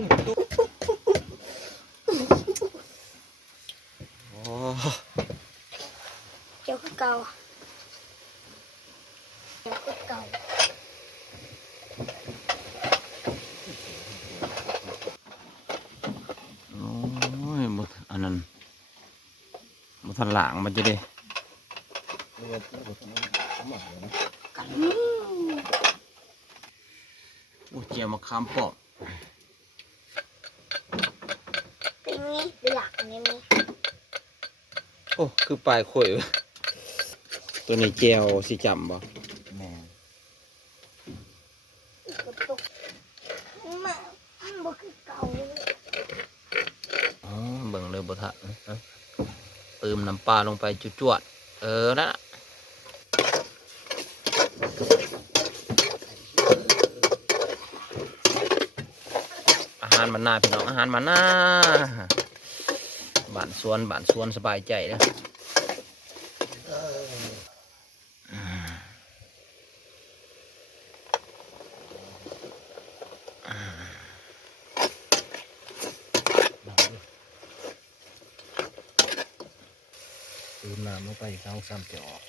โอ้เจ้าคือเก่าเจ้าคือเก่าโอ้ยหมดอันนั้นหมดทันหลังมันจะได้โอ้เจียวมะขามเปาะ เป็นงี้เป็นหลักอันนี้มี โอ้คือปลายข่อยเว้ยตัวนี้เจียวสิจำบ่ แม่ กระตุกมันบ่คือเก่าเลย อ๋อเบิ่งเลยบ่ทันเติมน้ำปลาลงไปจุดๆนั่นน่ะอาหารมันน่าพี่น้องอาหารมันน่าบ้านสวนสบายใจนะตื่นน้ำลงไป2-3 จอก